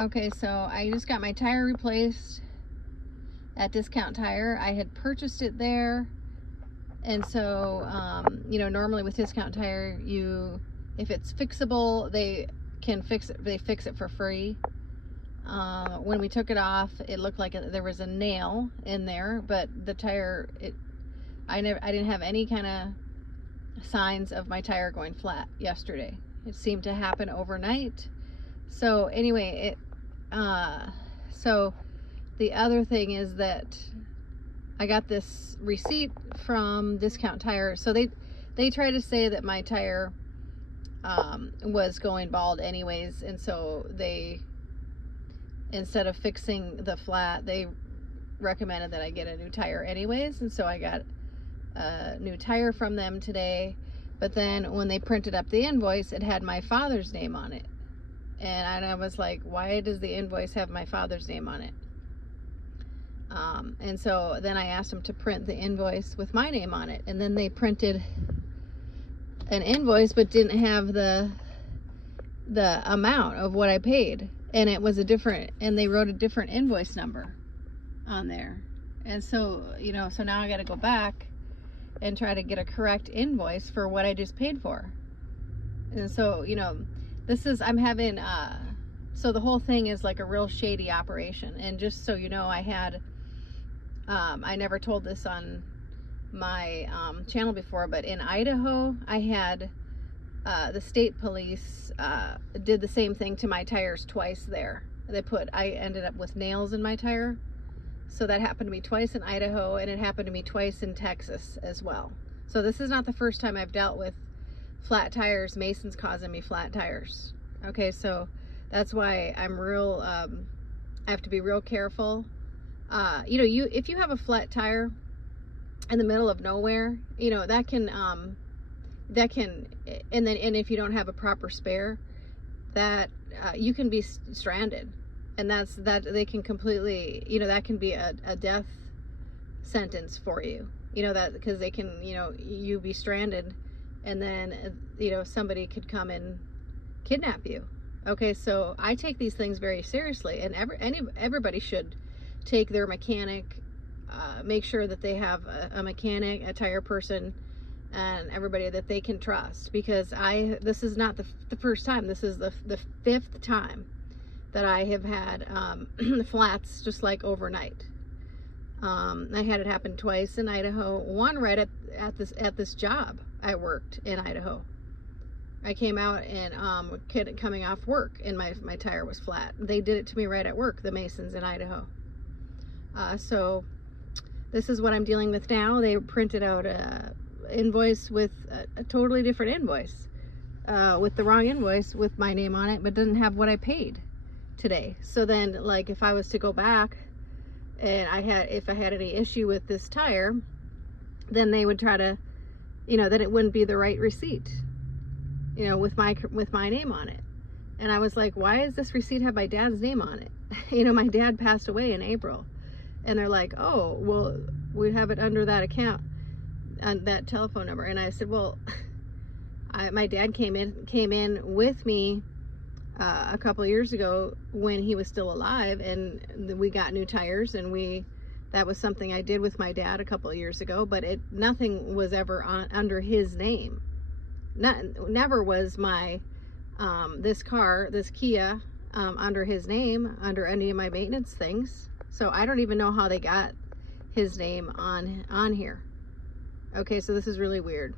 Okay, so I just got my tire replaced at Discount Tire. I had purchased it there, and so you know, normally with Discount Tire, if it's fixable, they can fix it. They fix it for free. When we took it off, it looked like there was a nail in there, but the tire, I didn't have any kind of signs of my tire going flat yesterday. It seemed to happen overnight. So anyway, so the other thing is that I got this receipt from Discount Tire. So they try to say that my tire was going bald anyways, and so instead of fixing the flat, they recommended that I get a new tire anyways, and so I got a new tire from them today. But then when they printed up the invoice, it had my father's name on it, and I was like, why does the invoice have my father's name on it? And so then I asked them to print the invoice with my name on it, and then they printed an invoice but didn't have the amount of what I paid, and it was and they wrote a different invoice number on there. And so, you know, so now I got to go back and try to get a correct invoice for what I just paid for. And so, you know, I'm having so the whole thing is like a real shady operation. And just so you know, I never told this on my channel before, but in Idaho, I had the state police did the same thing to my tires twice there. I ended up with nails in my tire. So that happened to me twice in Idaho, and it happened to me twice in Texas as well. So this is not the first time I've dealt with flat tires, Masons causing me flat tires. Okay, so that's why I'm real, I have to be real careful. You know, if you have a flat tire in the middle of nowhere, you know, and if you don't have a proper spare, that you can be stranded. And they can completely, you know, that can be a death sentence for you, you know, that because they can, you know, you be stranded, and then, you know, somebody could come and kidnap you. Okay, so I take these things very seriously, and everybody should take their mechanic, make sure that they have a mechanic, a tire person, and everybody that they can trust, because this is not the first time. This is the fifth time that I have had flats just like overnight. I had it happen twice in Idaho. One right at this job I worked in Idaho. I came out and coming off work, and my tire was flat. They did it to me right at work, the Masons in Idaho. So this is what I'm dealing with now. They printed out a invoice with a totally different invoice, with the wrong invoice with my name on it, but doesn't have what I paid today. So then, like, if I was to go back and if I had any issue with this tire, then they would try to, you know, that it wouldn't be the right receipt, you know, with my name on it. And I was like, why does this receipt have my dad's name on it? You know, my dad passed away in April. And they're like, oh, well, we have it under that account, on that telephone number. And I said, well, my dad came in with me a couple of years ago when he was still alive, and we got new tires, and that was something I did with my dad a couple of years ago, but nothing was ever under his name. Never was my this Kia under his name, under any of my maintenance things. So I don't even know how they got his name on here. Okay, so this is really weird.